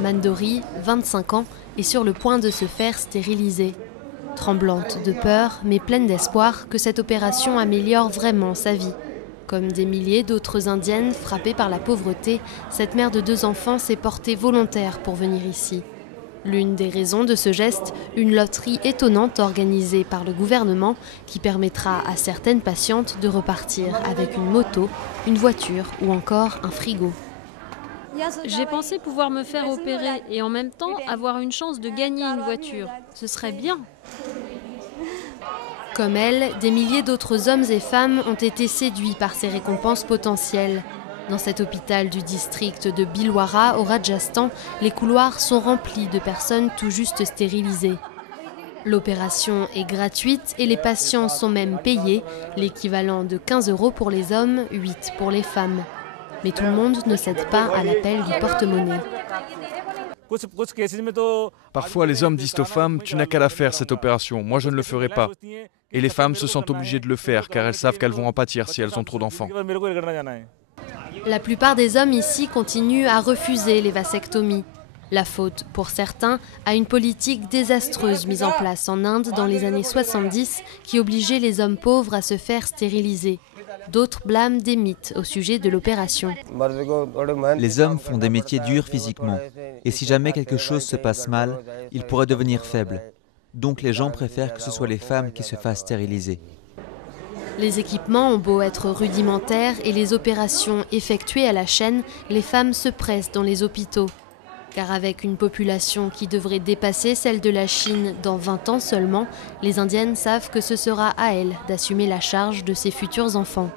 Mandori, 25 ans, est sur le point de se faire stériliser. Tremblante de peur, mais pleine d'espoir que cette opération améliore vraiment sa vie. Comme des milliers d'autres Indiennes frappées par la pauvreté, cette mère de 2 enfants s'est portée volontaire pour venir ici. L'une des raisons de ce geste, une loterie étonnante organisée par le gouvernement qui permettra à certaines patientes de repartir avec une moto, une voiture ou encore un frigo. J'ai pensé pouvoir me faire opérer et en même temps avoir une chance de gagner une voiture. Ce serait bien. Comme elle, des milliers d'autres hommes et femmes ont été séduits par ces récompenses potentielles. Dans cet hôpital du district de Bhilwara, au Rajasthan, les couloirs sont remplis de personnes tout juste stérilisées. L'opération est gratuite et les patients sont même payés, l'équivalent de 15 € pour les hommes, 8 pour les femmes. Mais tout le monde ne cède pas à l'appel du porte-monnaie. Parfois, les hommes disent aux femmes « tu n'as qu'à la faire cette opération, moi je ne le ferai pas ». Et les femmes se sentent obligées de le faire car elles savent qu'elles vont en pâtir si elles ont trop d'enfants. La plupart des hommes ici continuent à refuser les vasectomies. La faute, pour certains, à une politique désastreuse mise en place en Inde dans les années 70 qui obligeait les hommes pauvres à se faire stériliser. D'autres blâment des mythes au sujet de l'opération. Les hommes font des métiers durs physiquement. Et si jamais quelque chose se passe mal, ils pourraient devenir faibles. Donc les gens préfèrent que ce soit les femmes qui se fassent stériliser. Les équipements ont beau être rudimentaires et les opérations effectuées à la chaîne, les femmes se pressent dans les hôpitaux. Car avec une population qui devrait dépasser celle de la Chine dans 20 ans seulement, les Indiennes savent que ce sera à elles d'assumer la charge de ses futurs enfants.